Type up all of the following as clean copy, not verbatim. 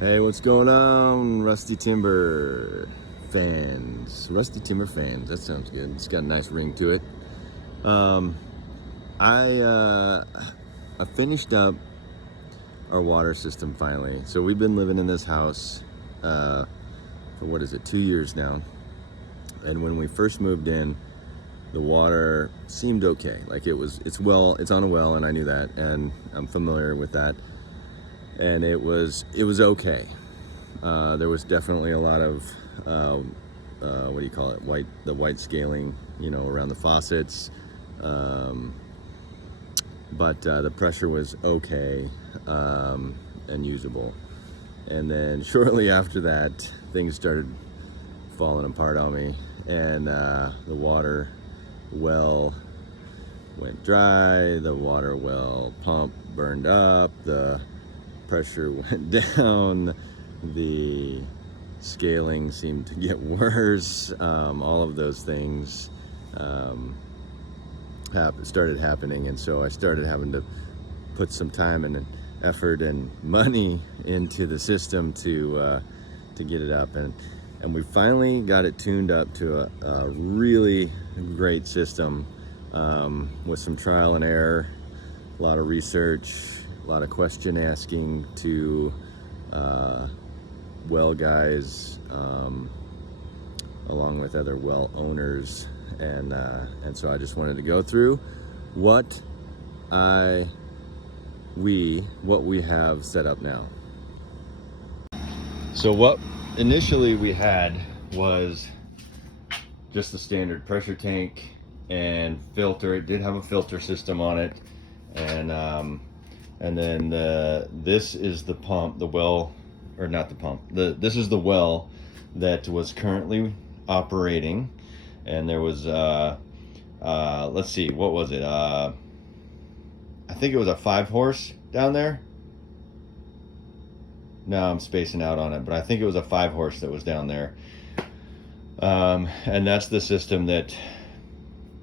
Hey, what's going on, Rusty Timber fans? Rusty Timber fans, that sounds good. It's got a nice ring to it. Um, I I finished up our water system finally. So we've been living in this house for what is it, 2 years now. And when we first moved in, the water seemed okay. Like it's on a well, and I knew that, and I'm familiar with that. And it was okay. There was definitely a lot of what do you call it? The white scaling, around the faucets. Um, but the pressure was okay, and usable. And then shortly after that, things started falling apart on me, and the water well went dry. The water well pump burned up. The pressure went down. The scaling seemed to get worse. All of those things started happening, and so I started having to put some time and effort and money into the system to get it up, and we finally got it tuned up to a really great system, with some trial and error, a lot of research, a lot of question asking to well guys, along with other well owners, and so I just wanted to go through what we have set up now. So what initially we had was just the standard pressure tank and filter. It did have a filter system on it, and then this is the pump, the well, or not the pump. This is the well that was currently operating, and there was let's see, what was it? I think it was a 5-horse down there. Now I'm spacing out on it, but I think it was a 5-horse that was down there. And that's the system that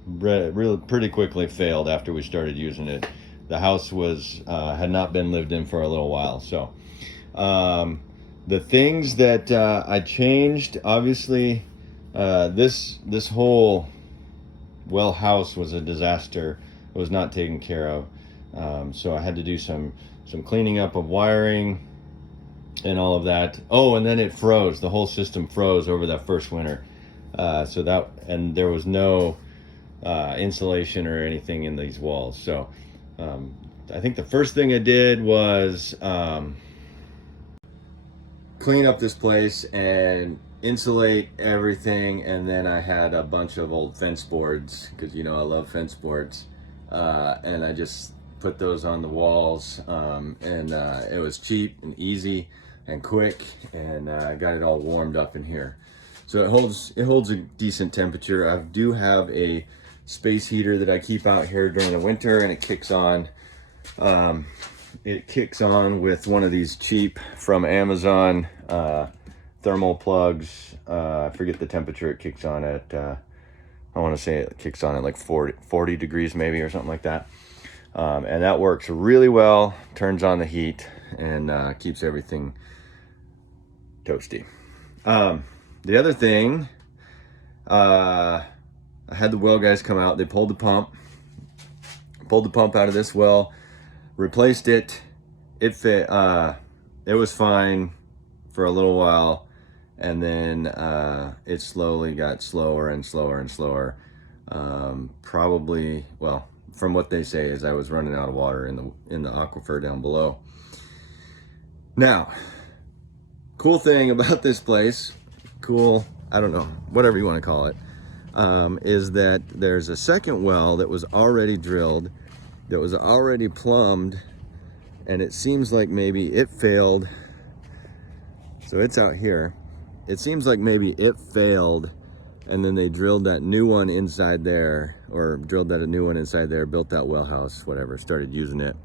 really pretty quickly failed after we started using it. The house was had not been lived in for a little while. So the things that I changed, obviously, this whole well house was a disaster. It was not taken care of. So I had to do some cleaning up of wiring and all of that. Oh, and then it froze. The whole system froze over that first winter. And there was no insulation or anything in these walls. So I think the first thing I did was clean up this place and insulate everything. And then I had a bunch of old fence boards, because I love fence boards, and I just put those on the walls, and it was cheap and easy and quick, and I got it all warmed up in here. So it holds a decent temperature. I do have a space heater that I keep out here during the winter, and it kicks on. It kicks on with one of these cheap from Amazon thermal plugs. I forget the temperature it kicks on at. I want to say it kicks on at like 40 degrees maybe, or something like that. And that works really well, turns on the heat, and keeps everything toasty. The other thing, I had the well guys come out. They pulled the pump out of this well, replaced it. It fit. It was fine for a little while, and then it slowly got slower and slower and slower. Probably, well, from what they say, is I was running out of water in the aquifer down below. Now, cool thing about this place, I don't know, whatever you want to call it, is that there's a second well that was already drilled, that was already plumbed, and it seems like maybe it failed. So it's out here. It seems like maybe it failed, and then they drilled that new one inside there, built that well house, whatever, started using it.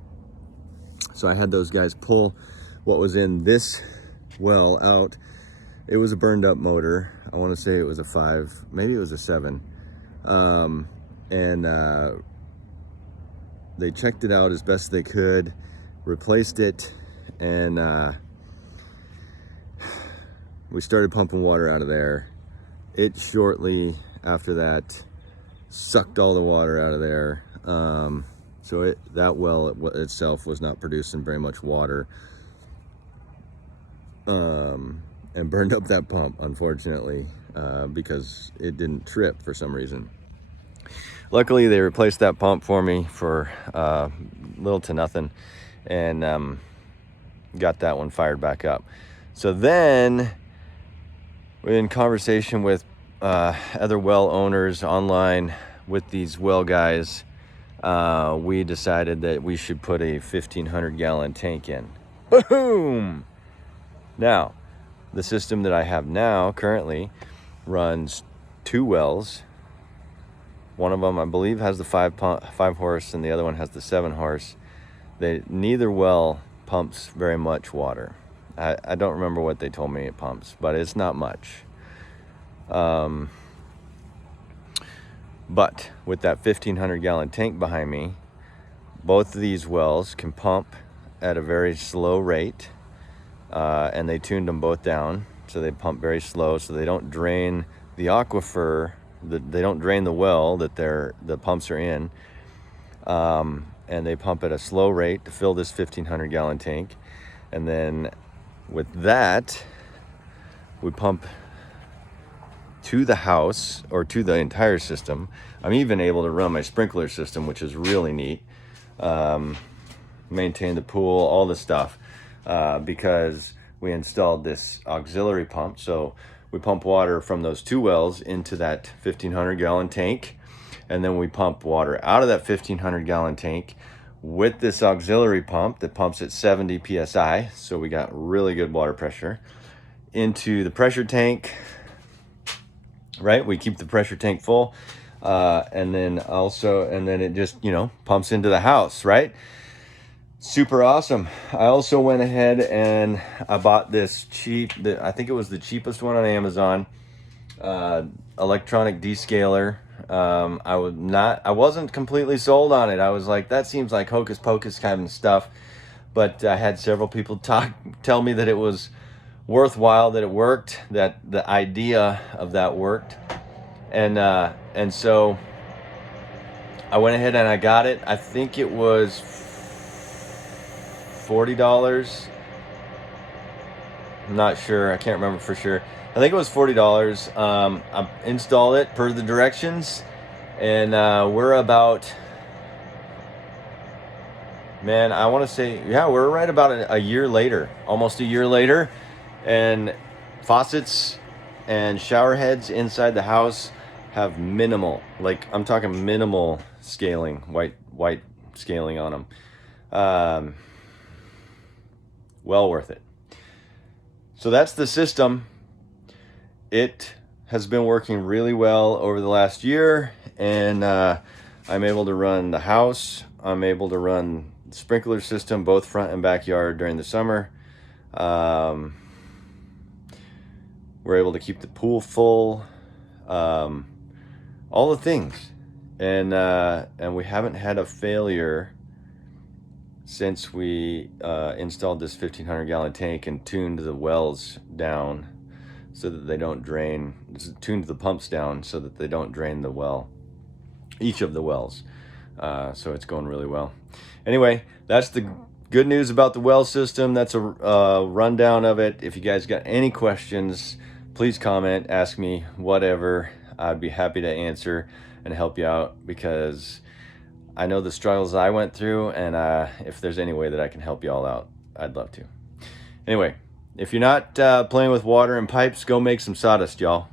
So I had those guys pull what was in this well out. It was a burned up motor. I want to say it was a 5, maybe it was a 7. And they checked it out as best they could, replaced it, and we started pumping water out of there. It shortly after that sucked all the water out of there. So that well itself was not producing very much water, and burned up that pump, unfortunately, because it didn't trip for some reason. Luckily, they replaced that pump for me for little to nothing, and got that one fired back up. So then, we're in conversation with other well owners online with these well guys. We decided that we should put a 1,500 gallon tank in. Boom! Now, the system that I have now currently runs 2 wells. One of them, I believe, has the 5 horse, and the other one has the 7 horse. Neither well pumps very much water. I don't remember what they told me it pumps, but it's not much. But with that 1,500 gallon tank behind me, both of these wells can pump at a very slow rate, and they tuned them both down, so they pump very slow, so they don't drain the aquifer, they don't drain the well that the pumps are in, and they pump at a slow rate to fill this 1,500 gallon tank. And then with that, we pump to the house, or to the entire system. I'm even able to run my sprinkler system, which is really neat. Maintain the pool, all the stuff, because we installed this auxiliary pump. So we pump water from those 2 wells into that 1,500 gallon tank, and then we pump water out of that 1,500 gallon tank with this auxiliary pump that pumps at 70 psi, so we got really good water pressure, into the pressure tank. Right, we keep the pressure tank full, and then it just, pumps into the house, right? Super awesome. I also went ahead and I bought this I think it was the cheapest one on Amazon, electronic descaler. I wasn't completely sold on it. I was like, that seems like hocus pocus kind of stuff, but I had several people tell me that it was worthwhile, that it worked, that the idea of that worked, and so I went ahead and I got it. I think it was $40. I'm not sure. I can't remember for sure. I think it was $40. I installed it per the directions, and we're about, I want to say, we're right about a year later, almost a year later, and faucets and shower heads inside the house have minimal, I'm talking minimal scaling, white scaling on them. Well worth it. So that's the system. It has been working really well over the last year, and I'm able to run the house. I'm able to run the sprinkler system, both front and backyard, during the summer. We're able to keep the pool full, all the things, and we haven't had a failure since we installed this 1,500 gallon tank and tuned the wells down so that they don't drain, tuned the pumps down so that they don't drain the well, each of the wells. So it's going really well. Anyway, that's the good news about the well system. That's a rundown of it. If you guys got any questions, please comment, ask me, whatever. I'd be happy to answer and help you out, because I know the struggles I went through, and if there's any way that I can help you all out, I'd love to. Anyway, if you're not playing with water and pipes, go make some sawdust, y'all.